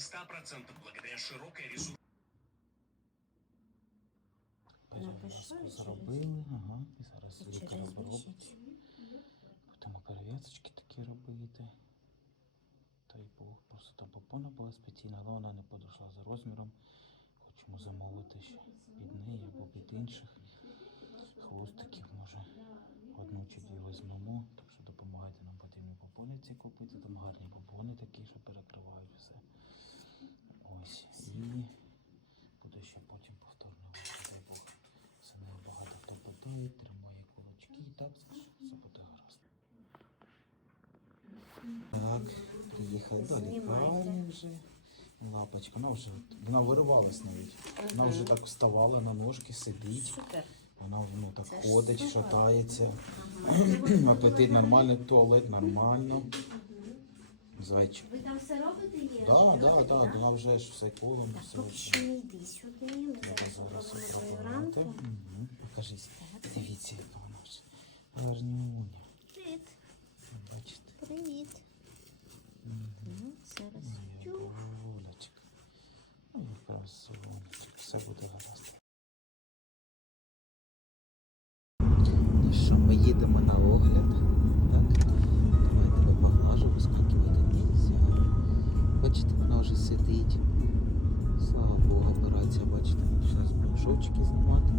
100% благодаря широкой Напишу зробили, ага, і зараз лікар робить. Будемо перев'язочки такі робити. Та й Бог, просто там попона була спеційна, але вона не подошла за розміром. Хочемо замовити ще під неї або під інших. Хвостиків може одну чи дві візьмемо. Так що допомагайте нам потрібно попони ці купити. Там гарні попони такі, що перекривають все. Ось. І буде ще потім повторно. Дай Бог. Це не багато хто питає, тримає так все буде гаразд. Так, приїхав до лікарні вже. Лапочка, вона вже вона виривалась навіть. Вона вже так вставала на ножки, сидить. Супер. Вона ну, так Це ж ходить, супер. шатається. Апетит нормальний, туалет нормально. Зайчик. Ви там все робите є? Да, да, да, вона вже ж все колом, все. Поки що не йди сюди, ми зараз зараз зробимо твою. Угу. Покажись. Дивіться, яка вона вже. Гарні уня. Привіт. Бачите? Привіт. Ну, зараз. Моя Чух. булочка. Моя. Все буде гаразд. Ну що, ми їдемо на огляд. Так? Давай тебе поглажу, вискакувати нельзя. Бачите, вона вже сидить. Слава Богу, операція, бачите. Будемо шовчики знімати.